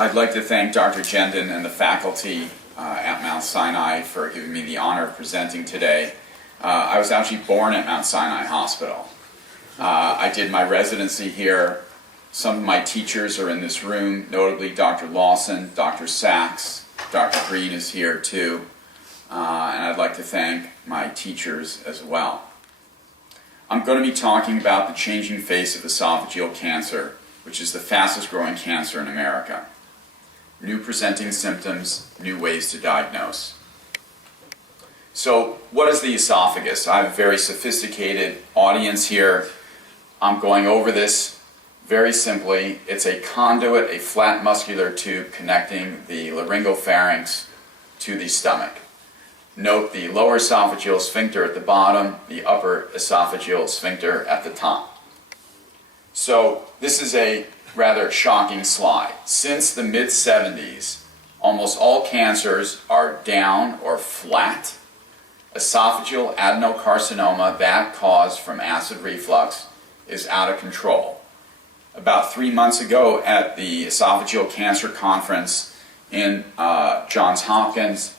I'd like to thank Dr. Gendon and the faculty at Mount Sinai for giving me the honor of presenting today. I was actually born at Mount Sinai Hospital. I did my residency here. Some of my teachers are in this room, notably Dr. Lawson, Dr. Sachs, Dr. Green is here too. And I'd like to thank my teachers as well. I'm going to be talking about the changing face of esophageal cancer, which is the fastest growing cancer in America. New presenting symptoms, new ways to diagnose. So what is the esophagus? I have a very sophisticated audience here. I'm going over this very simply. It's a conduit, a flat muscular tube connecting the laryngeal pharynx to the stomach. Note the lower esophageal sphincter at the bottom, the upper esophageal sphincter at the top. So this is a rather shocking slide. Since the mid-70s, almost all cancers are down or flat. Esophageal adenocarcinoma, that caused from acid reflux, is out of control. About 3 months ago at the Esophageal Cancer Conference in Johns Hopkins,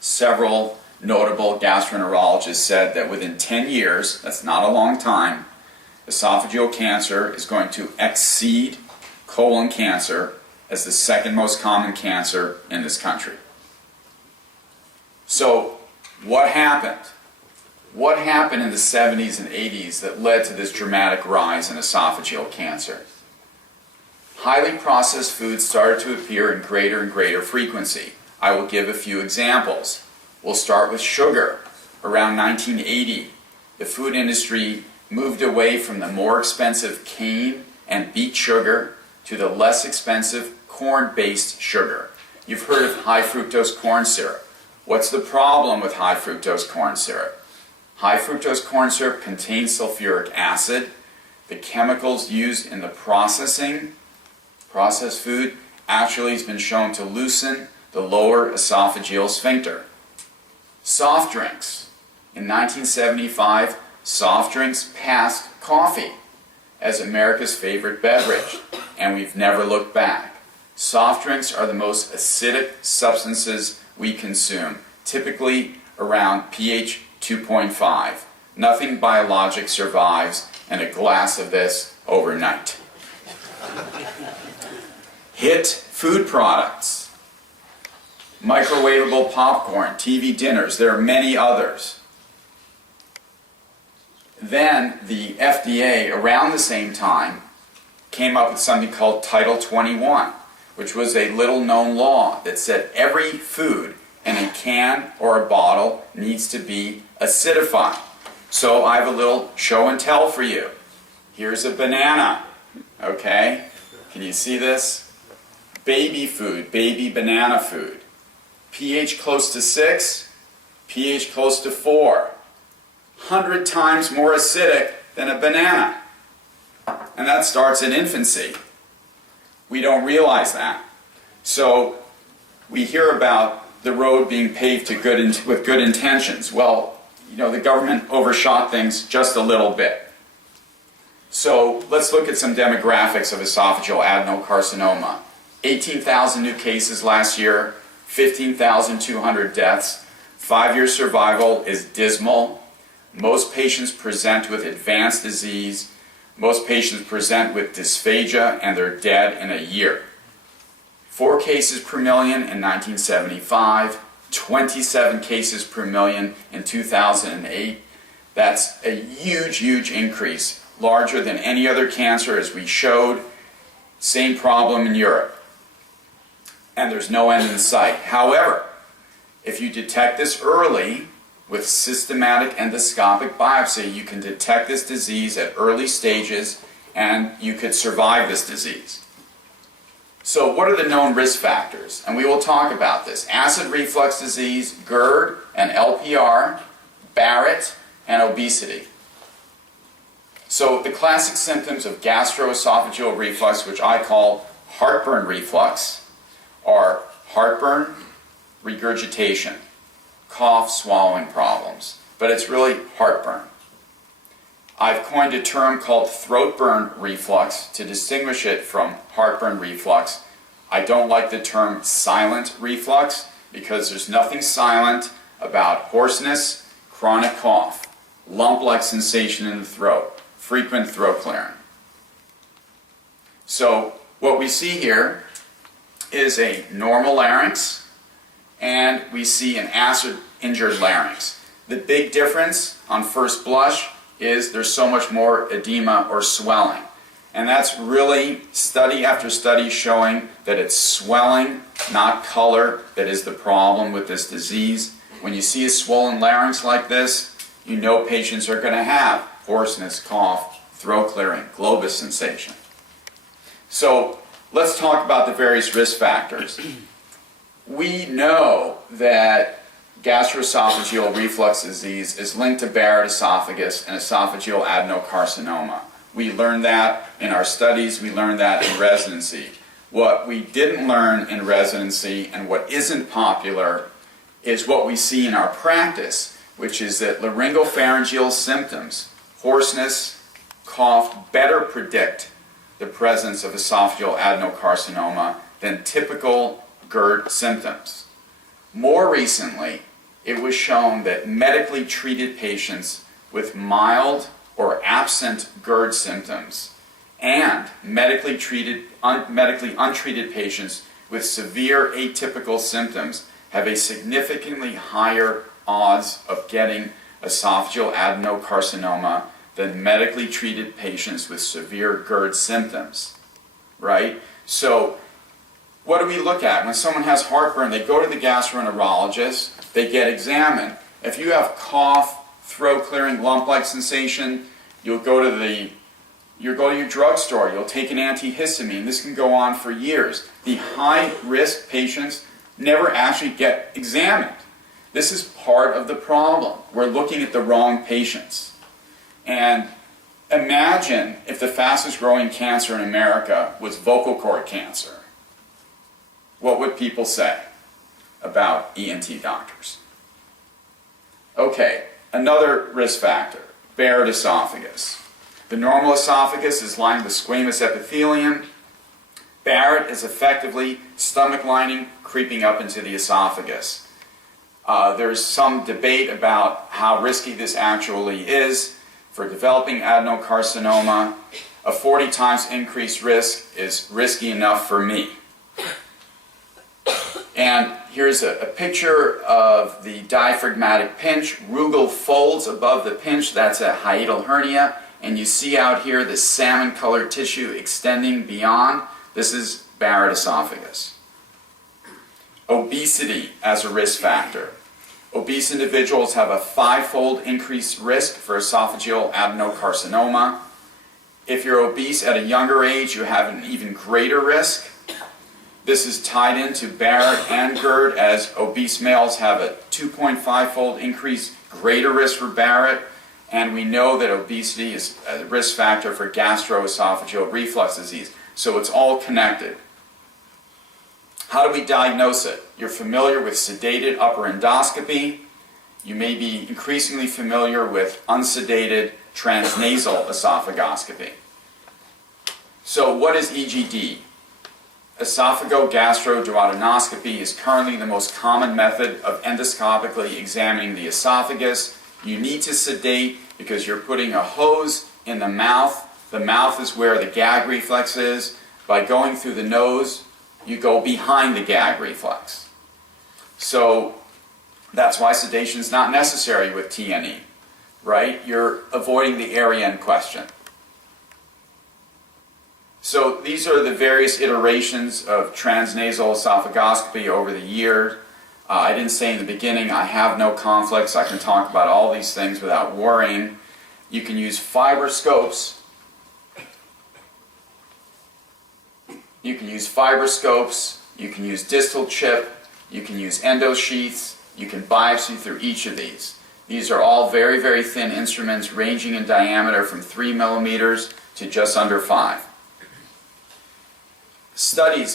several notable gastroenterologists said that within 10 years, that's not a long time, esophageal cancer is going to exceed colon cancer as the second most common cancer in this country. So, what happened? What happened in the 70s and 80s that led to this dramatic rise in esophageal cancer? Highly processed foods started to appear in greater and greater frequency. I will give a few examples. We'll start with sugar. Around 1980, the food industry moved away from the more expensive cane and beet sugar to the less expensive corn-based sugar. You've heard of high fructose corn syrup. What's the problem with high fructose corn syrup? High fructose corn syrup contains sulfuric acid. The chemicals used in the processed food actually has been shown to loosen the lower esophageal sphincter. Soft drinks. In 1975, soft drinks passed coffee as America's favorite beverage, and we've never looked back. Soft drinks are the most acidic substances we consume, typically around pH 2.5. Nothing biologic survives in a glass of this overnight. Hit food products. Microwavable popcorn, TV dinners, there are many others. Then the FDA, around the same time, came up with something called Title 21, which was a little-known law that said every food in a can or a bottle needs to be acidified. So I have a little show and tell for you. Here's a banana, okay? Can you see this? Baby food, baby banana food. pH close to 6, pH close to 4. 100 times more acidic than a banana. And that starts in infancy. We don't realize that. So we hear about the road being paved with good intentions. Well, you know, the government overshot things just a little bit. So let's look at some demographics of esophageal adenocarcinoma. 18,000 new cases last year, 15,200 deaths. 5-year survival is dismal. Most patients present with advanced disease. Most patients present with dysphagia and they're dead in a year. 4 cases per million in 1975, 27 cases per million in 2008. That's a huge, huge increase, larger than any other cancer as we showed. Same problem in Europe. And there's no end in sight. However, if you detect this early, with systematic endoscopic biopsy, you can detect this disease at early stages and you could survive this disease. So what are the known risk factors? And we will talk about this. Acid reflux disease, GERD and LPR, Barrett, and obesity. So the classic symptoms of gastroesophageal reflux, which I call heartburn reflux, are heartburn, regurgitation, cough, swallowing problems, but it's really heartburn. I've coined a term called throat burn reflux to distinguish it from heartburn reflux. I don't like the term silent reflux because there's nothing silent about hoarseness, chronic cough, lump-like sensation in the throat, frequent throat clearing. So what we see here is a normal larynx, and we see an acid-injured larynx. The big difference on first blush is there's so much more edema or swelling. And that's really study after study showing that it's swelling, not color, that is the problem with this disease. When you see a swollen larynx like this, you know patients are going to have hoarseness, cough, throat clearing, globus sensation. So let's talk about the various risk factors. We know that gastroesophageal reflux disease is linked to Barrett esophagus and esophageal adenocarcinoma. We learned that in our studies, we learned that in residency. What we didn't learn in residency and what isn't popular is what we see in our practice, which is that laryngopharyngeal symptoms, hoarseness, cough, better predict the presence of esophageal adenocarcinoma than typical GERD symptoms. More recently, it was shown that medically treated patients with mild or absent GERD symptoms and medically untreated patients with severe atypical symptoms have a significantly higher odds of getting esophageal adenocarcinoma than medically treated patients with severe GERD symptoms, right? So what do we look at? When someone has heartburn, they go to the gastroenterologist, they get examined. If you have cough, throat clearing, lump-like sensation, you'll go to your drugstore, you'll take an antihistamine. This can go on for years. The high-risk patients never actually get examined. This is part of the problem. We're looking at the wrong patients. And imagine if the fastest growing cancer in America was vocal cord cancer. What would people say about ENT doctors? Okay, another risk factor, Barrett esophagus. The normal esophagus is lined with squamous epithelium. Barrett is effectively stomach lining creeping up into the esophagus. There's some debate about how risky this actually is for developing adenocarcinoma. A 40 times increased risk is risky enough for me. And here's a picture of the diaphragmatic pinch. Rugal folds above the pinch, that's a hiatal hernia. And you see out here the salmon-colored tissue extending beyond. This is Barrett esophagus. Obesity as a risk factor. Obese individuals have a 5-fold increased risk for esophageal adenocarcinoma. If you're obese at a younger age, you have an even greater risk. This is tied into Barrett and GERD, as obese males have a 2.5-fold increase greater risk for Barrett, and we know that obesity is a risk factor for gastroesophageal reflux disease. So it's all connected. How do we diagnose it? You're familiar with sedated upper endoscopy. You may be increasingly familiar with unsedated transnasal esophagoscopy. So what is EGD? Esophagogastroduodenoscopy is currently the most common method of endoscopically examining the esophagus. You need to sedate because you're putting a hose in the mouth. The mouth is where the gag reflex is. By going through the nose, you go behind the gag reflex. So that's why sedation is not necessary with TNE, right? You're avoiding the area in question. So these are the various iterations of transnasal esophagoscopy over the years. I didn't say in the beginning, I have no conflicts. I can talk about all these things without worrying. You can use fibroscopes. You can use distal chip, you can use endosheaths, you can biopsy through each of these. These are all very, very thin instruments ranging in diameter from 3 millimeters to just under 5.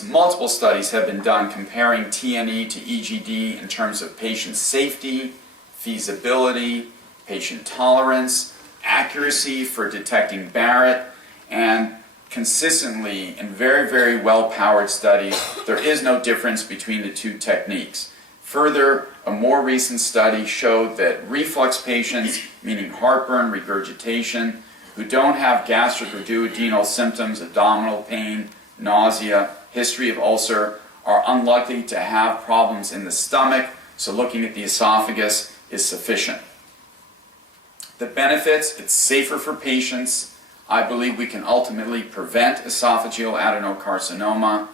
Multiple studies have been done comparing TNE to EGD in terms of patient safety, feasibility, patient tolerance, accuracy for detecting Barrett, and consistently in very, very well-powered studies, there is no difference between the two techniques. Further, a more recent study showed that reflux patients, meaning heartburn, regurgitation, who don't have gastric or duodenal symptoms, abdominal pain, nausea, history of ulcer, are unlikely to have problems in the stomach, so looking at the esophagus is sufficient. The benefits: it's safer for patients. I believe we can ultimately prevent esophageal adenocarcinoma,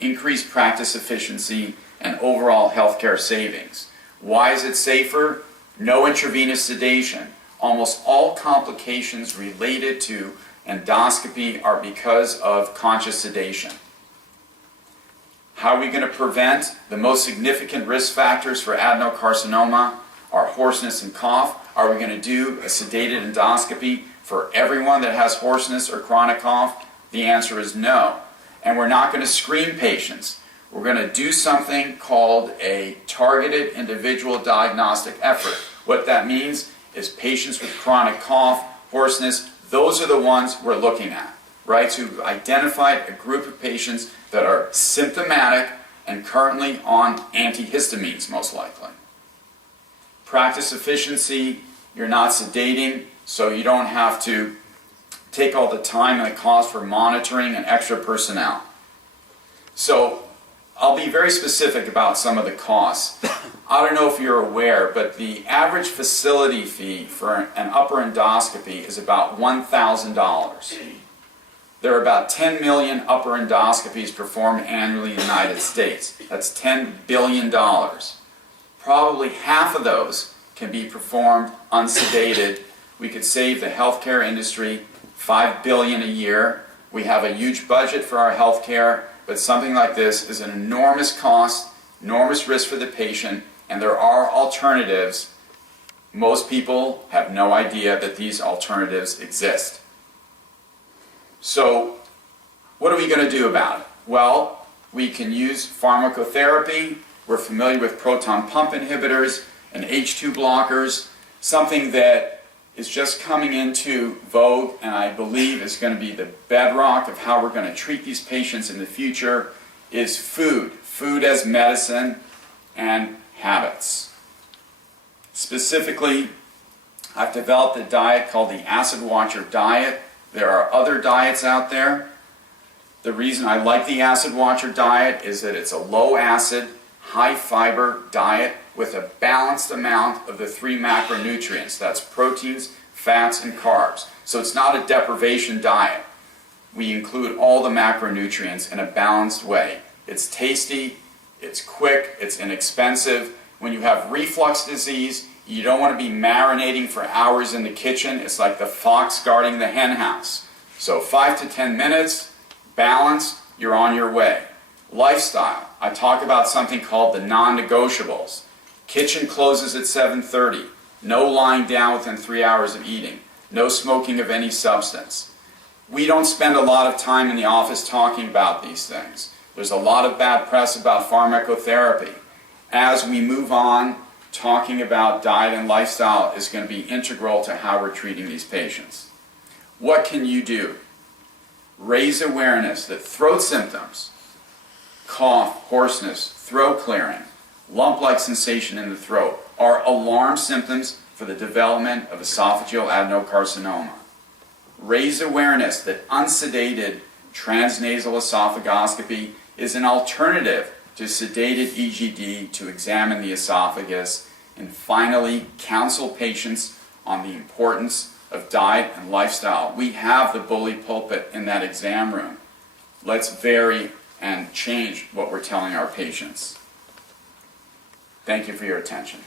increase practice efficiency, and overall healthcare savings. Why is it safer? No intravenous sedation. Almost all complications related to endoscopy are because of conscious sedation. How are we going to prevent? The most significant risk factors for adenocarcinoma are hoarseness and cough. Are we going to do a sedated endoscopy for everyone that has hoarseness or chronic cough? The answer is no. And we're not going to screen patients. We're going to do something called a targeted individual diagnostic effort. What that means is patients with chronic cough, hoarseness, those are the ones we're looking at, right? So we've identified a group of patients that are symptomatic and currently on antihistamines, most likely. Practice efficiency: you're not sedating, so you don't have to take all the time and the cost for monitoring and extra personnel. So I'll be very specific about some of the costs. I don't know if you're aware, but the average facility fee for an upper endoscopy is about $1,000. There are about 10 million upper endoscopies performed annually in the United States. That's $10 billion. Probably half of those can be performed unsedated. We could save the healthcare industry $5 billion a year. We have a huge budget for our healthcare, but something like this is an enormous cost, enormous risk for the patient, and there are alternatives. Most people have no idea that these alternatives exist. So, what are we going to do about it? Well, we can use pharmacotherapy. We're familiar with proton pump inhibitors and H2 blockers. Something that is just coming into vogue and I believe is going to be the bedrock of how we're going to treat these patients in the future is food. Food as medicine and habits. Specifically, I've developed a diet called the Acid Watcher diet. There are other diets out there. The reason I like the Acid Watcher diet is that it's a low acid, high fiber diet with a balanced amount of the 3 macronutrients. That's proteins, fats, and carbs. So it's not a deprivation diet. We include all the macronutrients in a balanced way. It's tasty, it's quick, it's inexpensive. When you have reflux disease, you don't want to be marinating for hours in the kitchen. It's like the fox guarding the hen house. So 5 to 10 minutes, balanced, you're on your way. Lifestyle. I talk about something called the non-negotiables. Kitchen closes at 7:30. No lying down within 3 hours of eating. No smoking of any substance. We don't spend a lot of time in the office talking about these things. There's a lot of bad press about pharmacotherapy. As we move on, talking about diet and lifestyle is going to be integral to how we're treating these patients. What can you do? Raise awareness that throat symptoms, cough, hoarseness, throat clearing, lump-like sensation in the throat are alarm symptoms for the development of esophageal adenocarcinoma. Raise awareness that unsedated transnasal esophagoscopy is an alternative to sedated EGD to examine the esophagus. And finally, counsel patients on the importance of diet and lifestyle. We have the bully pulpit in that exam room. Let's vary and change what we're telling our patients. Thank you for your attention.